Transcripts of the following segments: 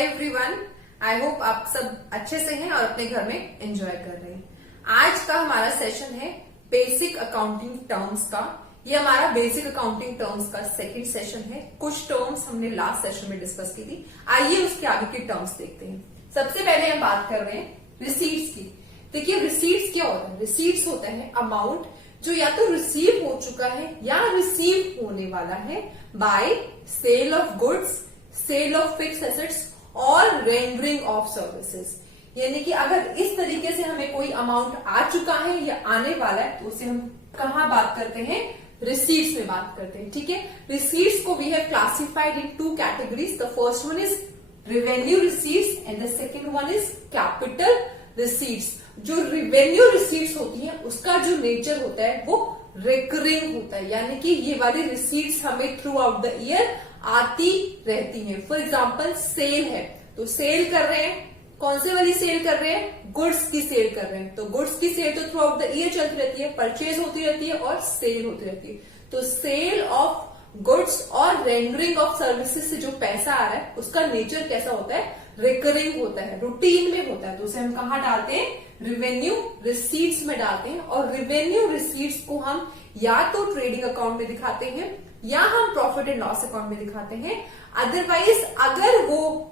Everyone, I hope आप सब अच्छे से हैं और अपने घर में एंजॉय कर रहे हैं। आज का हमारा सेशन है बेसिक अकाउंटिंग टर्म्स का। ये हमारा बेसिक अकाउंटिंग टर्म्स का सेकंड सेशन है। कुछ टर्म्स हमने लास्ट सेशन में डिस्कस की थी। आइए उसके आगे की टर्म्स देखते हैं। सबसे पहले हम बात कर रहे हैं रिसीट्स की। देखिए रिसीट्स क्या होता है? रिसीट्स होता है अमाउंट जो या तो रिसीव हो चुका है या रिसीव होने वाला है by sale of goods, sale of fix assets और रेंडरिंग ऑफ सर्विसेज। यानी कि अगर इस तरीके से हमें कोई अमाउंट आ चुका है या आने वाला है तो उसे हम कहाँ बात करते हैं? रिसीट्स में बात करते हैं। ठीक है, रिसीट्स को we have classified in two categories. The first one is revenue receipts and the second one is capital receipts. जो रेवेन्यू रिसीट्स होती है उसका जो नेचर होता है वो रिकरिंग होता है, यानी कि ये वाली रिसीट्स हमें थ्रू आउट द ईयर आती रहती हैं। फॉर एग्जाम्पल सेल है तो सेल कर रहे हैं, कौन से वाली सेल कर रहे हैं? गुड्स की सेल कर रहे हैं। तो गुड्स की सेल तो थ्रू आउट द ईयर चलती रहती है, परचेज होती रहती है और सेल होती रहती है। तो सेल ऑफ गुड्स और रेंडरिंग ऑफ सर्विसेज से जो पैसा आ रहा है उसका नेचर कैसा होता है? रिकरिंग होता है, रूटीन में होता है। तो उसे हम कहाँ डालते हैं? रेवेन्यू रिसीट्स में डालते हैं। और रेवेन्यू रिसीट्स को हम या तो ट्रेडिंग अकाउंट में दिखाते हैं या हम प्रॉफिट एंड लॉस अकाउंट में दिखाते हैं। अदरवाइज अगर वो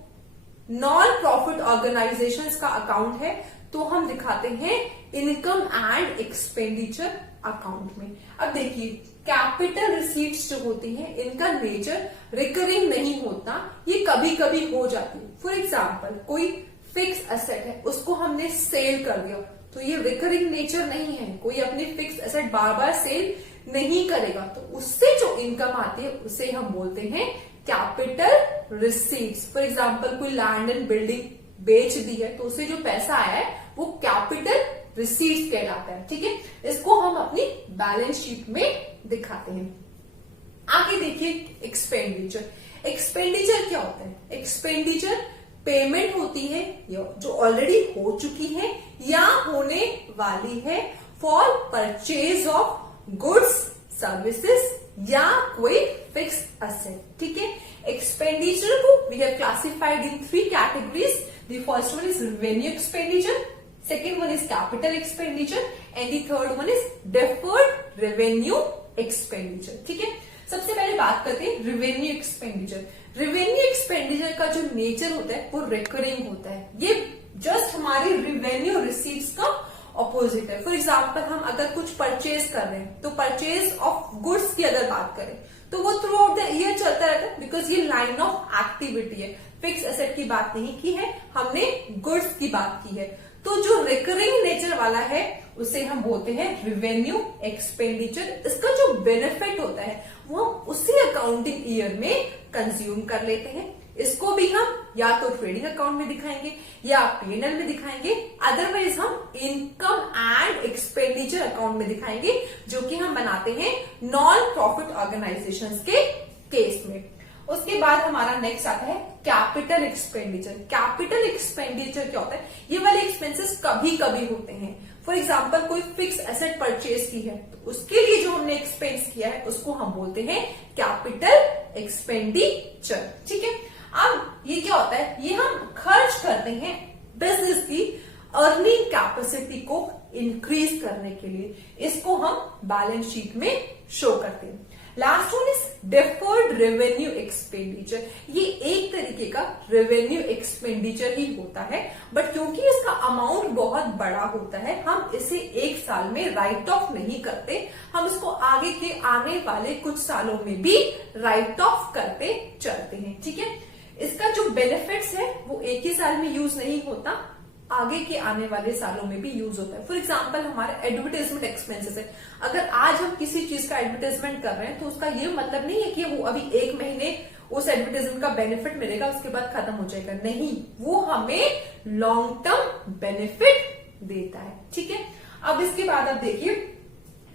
नॉन प्रॉफिट ऑर्गेनाइजेशंस का अकाउंट है तो हम दिखाते हैं इनकम एंड एक्सपेंडिचर अकाउंट में। अब देखिए कैपिटल रिसीट्स जो होती हैं इनका नेचर रिकरिंग नहीं होता, ये कभी कभी हो जाती है। फॉर एग्जाम्पल कोई फिक्स एसेट है उसको हमने सेल कर दिया तो ये रिकरिंग नेचर नहीं है। कोई अपनी फिक्स एसेट बार बार सेल नहीं करेगा तो उससे जो इनकम आती है उसे हम बोलते हैं कैपिटल रिसीट्स। फॉर एग्जाम्पल कोई लैंड एंड बिल्डिंग बेच दी है तो उससे जो पैसा आया है वो कैपिटल रिसीट्स कहलाता है। ठीक है, इसको हम अपनी बैलेंस शीट में दिखाते हैं। आगे देखिए एक्सपेंडिचर। एक्सपेंडिचर क्या होता है? एक्सपेंडिचर पेमेंट होती है जो ऑलरेडी हो चुकी है या होने वाली है for purchase of goods, services या कोई फिक्स एसेट। ठीक है, एक्सपेंडिचर को we have classified in 3 categories. The first one is revenue expenditure, second one is capital expenditure and the third one is deferred revenue expenditure। ठीक है, सबसे पहले बात करते हैं रेवेन्यू एक्सपेंडिचर। रेवेन्यू एक्सपेंडिचर का जो नेचर होता है वो रिकरिंग होता है। ये जस्ट हमारी रेवेन्यू रिसीट्स का ऑपोजिट है। फॉर एग्जाम्पल हम अगर कुछ परचेज कर रहे हैं तो परचेज ऑफ गुड्स की अगर बात करें तो वो थ्रू आउट द ईयर चलता रहता है बिकॉज ये लाइन ऑफ एक्टिविटी है। फिक्स एसेट की बात नहीं की है हमने, गुड्स की बात की है। तो जो रिकरिंग नेचर वाला है उसे हम बोलते हैं रेवेन्यू एक्सपेंडिचर। इसका जो बेनिफिट होता है वो हम उसी अकाउंटिंग ईयर में कंज्यूम कर लेते हैं। इसको भी हम या तो ट्रेडिंग अकाउंट में दिखाएंगे या P&L में दिखाएंगे, अदरवाइज हम इनकम एंड एक्सपेंडिचर अकाउंट में दिखाएंगे जो कि हम बनाते हैं नॉन प्रॉफिट ऑर्गेनाइजेशंस के केस में। उसके बाद हमारा नेक्स्ट आता है कैपिटल एक्सपेंडिचर। कैपिटल एक्सपेंडिचर क्या होता है? ये वाले एक्सपेंसेस कभी कभी होते हैं। फॉर एग्जाम्पल कोई फिक्स एसेट परचेज की है तो उसके लिए जो हमने एक्सपेंस किया है उसको हम बोलते हैं कैपिटल एक्सपेंडिचर। ठीक है, अब ये क्या होता है? ये हम खर्च करते हैं बिजनेस की अर्निंग कैपेसिटी को इंक्रीज करने के लिए। इसको हम बैलेंस शीट में शो करते हैं। Last one is deferred revenue expenditure. ये एक तरीके का रेवेन्यू एक्सपेंडिचर ही होता है, बट क्योंकि इसका अमाउंट बहुत बड़ा होता है हम इसे एक साल में राइट ऑफ नहीं करते, हम इसको आगे के आने वाले कुछ सालों में भी राइट ऑफ करते चलते हैं। ठीक है, इसका जो बेनिफिट्स है वो एक ही साल में यूज नहीं होता, आगे के आने वाले सालों में भी यूज होता है। फॉर एग्जाम्पल हमारा एडवर्टाइजमेंट एक्सपेंसेस है। अगर आज हम किसी चीज का एडवर्टाइजमेंट कर रहे हैं तो उसका ये मतलब नहीं है कि वो अभी 1 महीने उस एडवर्टाइजमेंट का बेनिफिट मिलेगा उसके बाद खत्म हो जाएगा। नहीं, वो हमें लॉन्ग टर्म बेनिफिट देता है। ठीक है, अब इसके बाद आप देखिए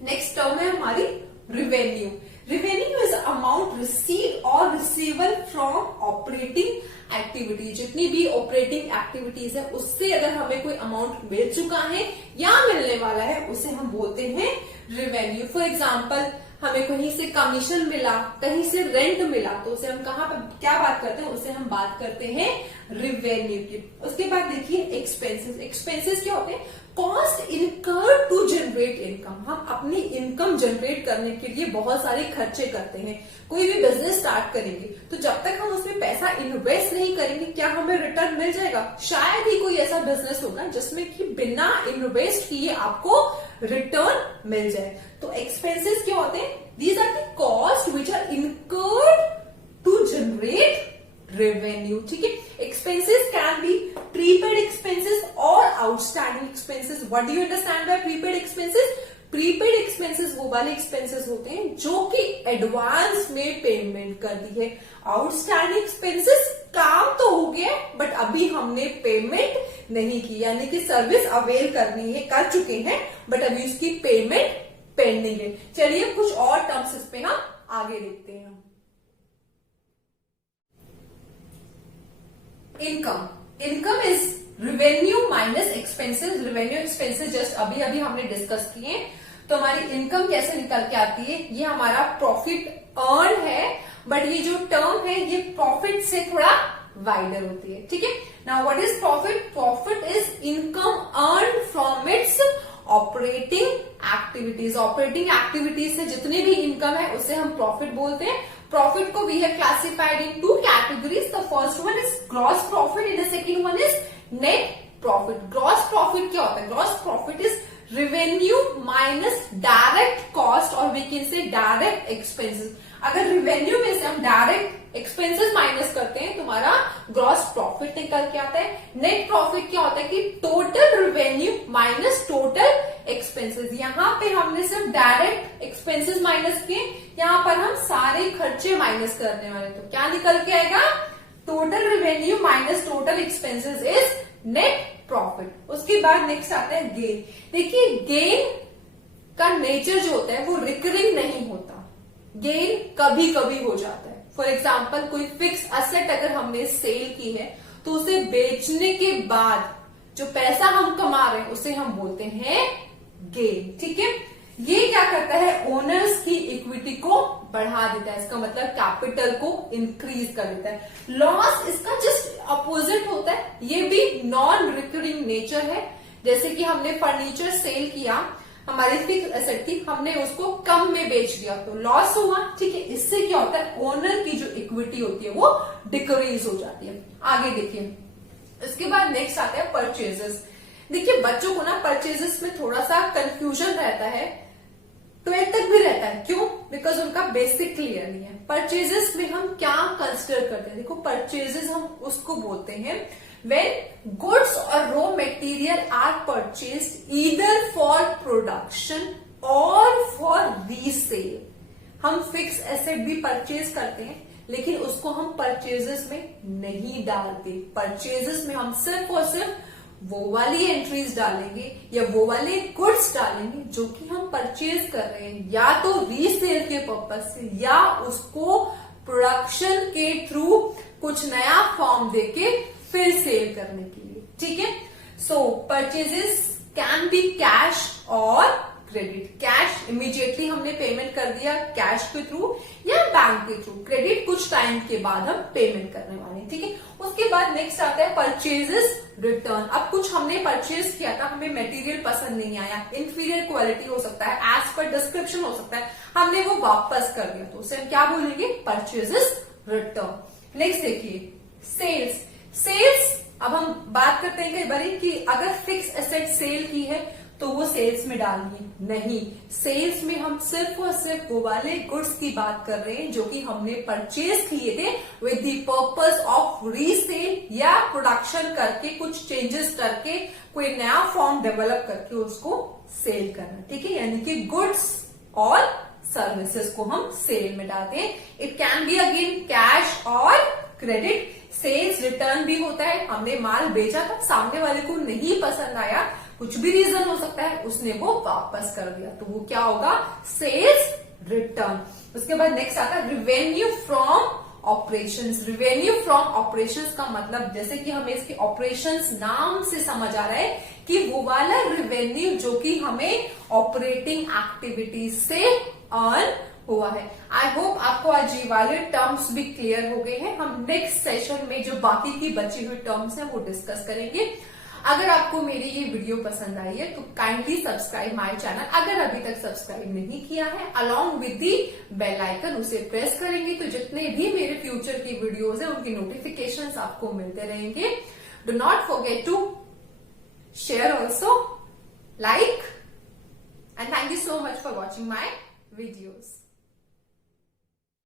नेक्स्ट टर्म है हमारी revenue. Revenue is amount receive और रिसीवेबल फ्रॉम ऑपरेटिंग एक्टिविटी। जितनी भी ऑपरेटिंग एक्टिविटीज है उससे अगर हमें कोई अमाउंट मिल चुका है या मिलने वाला है उसे हम बोलते हैं रेवेन्यू। फॉर एग्जाम्पल हमें कहीं से कमीशन मिला, कहीं से रेंट मिला, तो उसे हम कहाँ पर क्या बात करते हैं, उसे हम बात करते हैं रेवेन्यू की। उसके बाद देखिए एक्सपेंसेस। एक्सपेंसेस क्या होते हैं, cost incurred to generate income. हम अपनी इनकम जनरेट करने के लिए बहुत सारे खर्चे करते हैं। कोई भी बिजनेस स्टार्ट करेंगे तो जब तक हम उसमें पैसा इन्वेस्ट नहीं करेंगे क्या हमें रिटर्न मिल जाएगा? शायद ही कोई ऐसा बिजनेस होगा जिसमें कि बिना इन्वेस्ट किए आपको रिटर्न मिल जाए। तो एक्सपेंसेस क्या होते हैं, these are the cost which are incurred to generate revenue. ठीक है, expenses can be prepaid expenses और outstanding expenses. What do you understand by prepaid expenses? Prepaid expenses वो वाले एक्सपेंसेस होते हैं जो कि एडवांस में पेमेंट कर दी है। आउटस्टैंडिंग एक्सपेंसेस काम तो हो गया बट अभी हमने पेमेंट नहीं की, यानी कि सर्विस अवेल करनी है, कर चुके हैं बट अभी उसकी पेमेंट पेंडिंग है। चलिए कुछ और टर्म्स इस पे हम आगे देखते हैं। Income. Income is revenue minus expenses. Revenue expenses just अभी अभी हमने डिस्कस किए। तो हमारी इनकम कैसे निकल के आती है, ये हमारा प्रॉफिट अर्न है, बट ये जो टर्म है ये प्रॉफिट से थोड़ा वाइडर होती है। ठीक है, now what is profit? Profit is income earn from its operating activities. Operating activities से जितनी भी इनकम है उसे हम प्रॉफिट बोलते हैं। Profit को we have classified in two categories. The first one is gross profit and the second one is net profit. Gross profit क्या होता है? Gross profit is revenue minus direct cost or we can say direct expenses. अगर revenue में से हम direct expenses minus करते हैं तो हमारा gross profit निकल के आता है। net profit क्या होता है कि total revenue minus total expenses। यहाँ पे हमने सिर्फ direct expenses माइनस किए, यहाँ पर हम सारे खर्चे माइनस करने वाले, तो क्या निकल के आएगा? Total revenue minus total expenses is net profit. उसके बाद नेक्स्ट आता है गेन। देखिए गेन का नेचर जो होता है वो रिकरिंग नहीं होता, गेन कभी कभी हो जाता है। फॉर एग्जाम्पल कोई फिक्स एसेट अगर हमने सेल की है तो उसे बेचने के बाद जो पैसा हम कमा रहे हैं उसे हम बोलते हैं गेन। ठीक है, ये क्या करता है, ओनर्स की इक्विटी को बढ़ा देता है, इसका मतलब कैपिटल को इंक्रीज कर देता है। लॉस इसका जस्ट अपोजिट होता है, ये भी नॉन रिकरिंग नेचर है। जैसे कि हमने फर्नीचर सेल किया, हमारी फिक्स एसेट थी, हमने उसको कम में बेच दिया तो लॉस हुआ। ठीक है, इससे क्या होता है, ओनर की जो इक्विटी होती है वो डिक्रीज हो जाती है। आगे देखिए, इसके बाद नेक्स्ट आता है परचेजेस। देखिए बच्चों को ना परचेजेस में थोड़ा सा कंफ्यूजन रहता है, 12th तक भी रहता है। क्यों? बिकॉज उनका बेसिक क्लियर नहीं है। परचेजेस में हम क्या कंसिडर करते हैं? देखो परचेजेस हम उसको बोलते हैं व्हेन गुड्स और raw material are purchased either for production और फॉर रीसेल। हम फिक्स एसेट भी परचेज करते हैं लेकिन उसको हम परचेजेस में नहीं डालते। परचेजेस में हम सिर्फ और सिर्फ वो वाली एंट्रीज डालेंगे या वो वाले गुड्स डालेंगे जो कि हम परचेज कर रहे हैं, या तो रीसेल के पर्पज से या उसको प्रोडक्शन के थ्रू कुछ नया फॉर्म देके फिर सेल करने के लिए। ठीक है, सो परचेजेस कैन बी कैश और क्रेडिट। कैश इमीडिएटली हमने पेमेंट कर दिया कैश के थ्रू या बैंक के थ्रू, क्रेडिट कुछ टाइम के बाद हम पेमेंट करने वाले हैं। ठीक है, उसके बाद नेक्स्ट आता है परचेजेस रिटर्न। अब कुछ हमने परचेज किया था, हमें मटेरियल पसंद नहीं आया, इंफीरियर क्वालिटी हो सकता है, एज पर डिस्क्रिप्शन हो सकता है, हमने वो वापस कर दिया तो उसे हम क्या बोलेंगे? Purchases return. नेक्स्ट देखिए सेल्स। सेल्स अब हम बात करते हैं कई बार कि अगर फिक्स एसेट सेल की है तो वो सेल्स में डालिए, नहीं, सेल्स में हम सिर्फ और सिर्फ वो वाले गुड्स की बात कर रहे हैं जो कि हमने परचेज किए थे with the purpose of resale या प्रोडक्शन करके कुछ चेंजेस करके कोई नया फॉर्म डेवलप करके उसको सेल करना। ठीक है, यानी कि गुड्स और सर्विसेज को हम सेल में डालते हैं। It can be again cash और क्रेडिट। सेल्स रिटर्न भी होता है, हमने माल बेचा था, सामने वाले को नहीं पसंद आया, कुछ भी रीजन हो सकता है, उसने वो वापस कर दिया तो वो क्या होगा? Sales return. उसके बाद नेक्स्ट आता है revenue from operations. Revenue from operations का मतलब जैसे कि हमें इसके ऑपरेशंस नाम से समझ आ रहा है कि वो वाला रेवेन्यू जो कि हमें ऑपरेटिंग एक्टिविटीज से अर्न हुआ है। आई होप आपको आज ये वाले टर्म्स भी क्लियर हो गए हैं। हम नेक्स्ट सेशन में जो बाकी की बची हुई टर्म्स हैं वो डिस्कस करेंगे। अगर आपको मेरी ये वीडियो पसंद आई है तो काइंडली सब्सक्राइब माय चैनल। अगर अभी तक सब्सक्राइब नहीं किया है, along with the bell icon उसे प्रेस करेंगे तो जितने भी मेरे फ्यूचर की वीडियोस हैं उनकी नोटिफिकेशंस आपको मिलते रहेंगे। Do not forget to share also, like, and thank you so much for watching my videos.